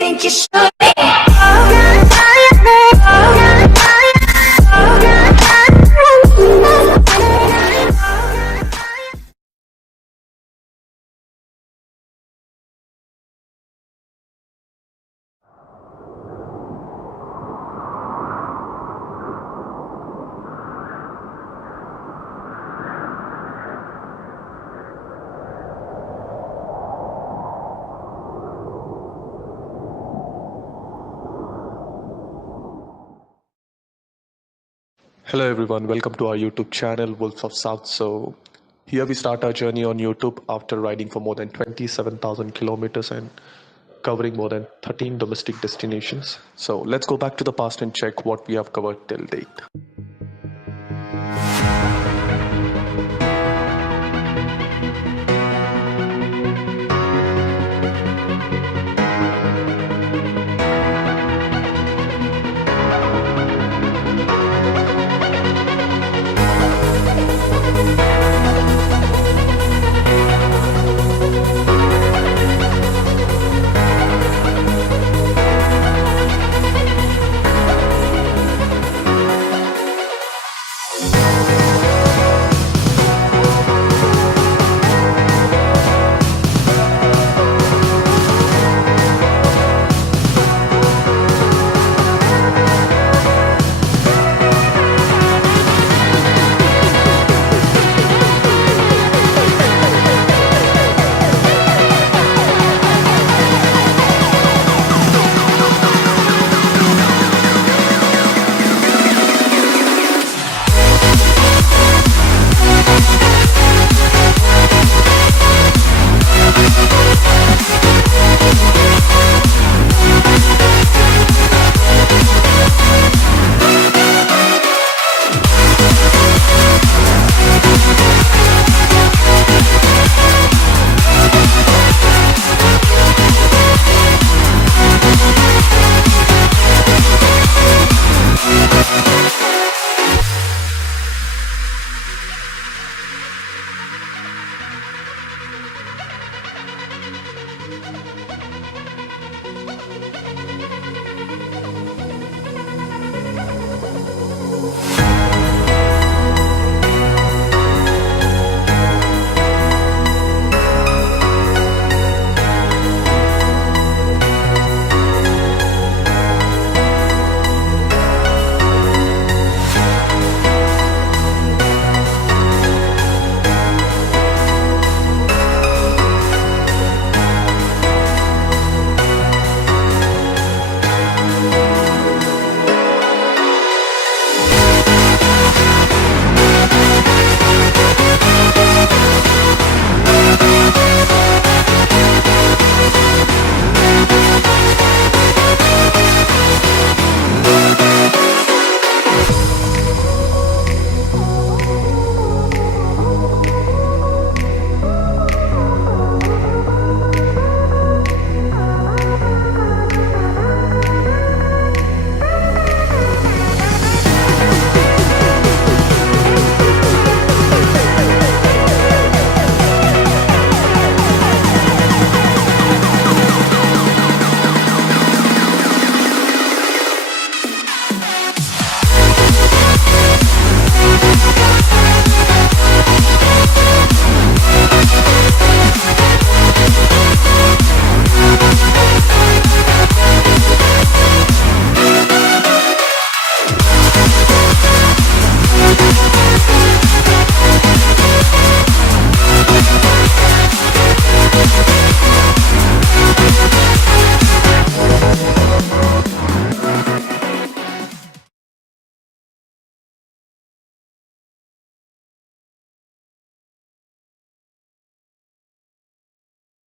think you should be. Hello everyone, welcome to our YouTube channel Wolves of South. So here we start our journey on YouTube after riding for more than 27,000 kilometers and covering more than 13 domestic destinations. So let's go back to the past and check what we have covered till date.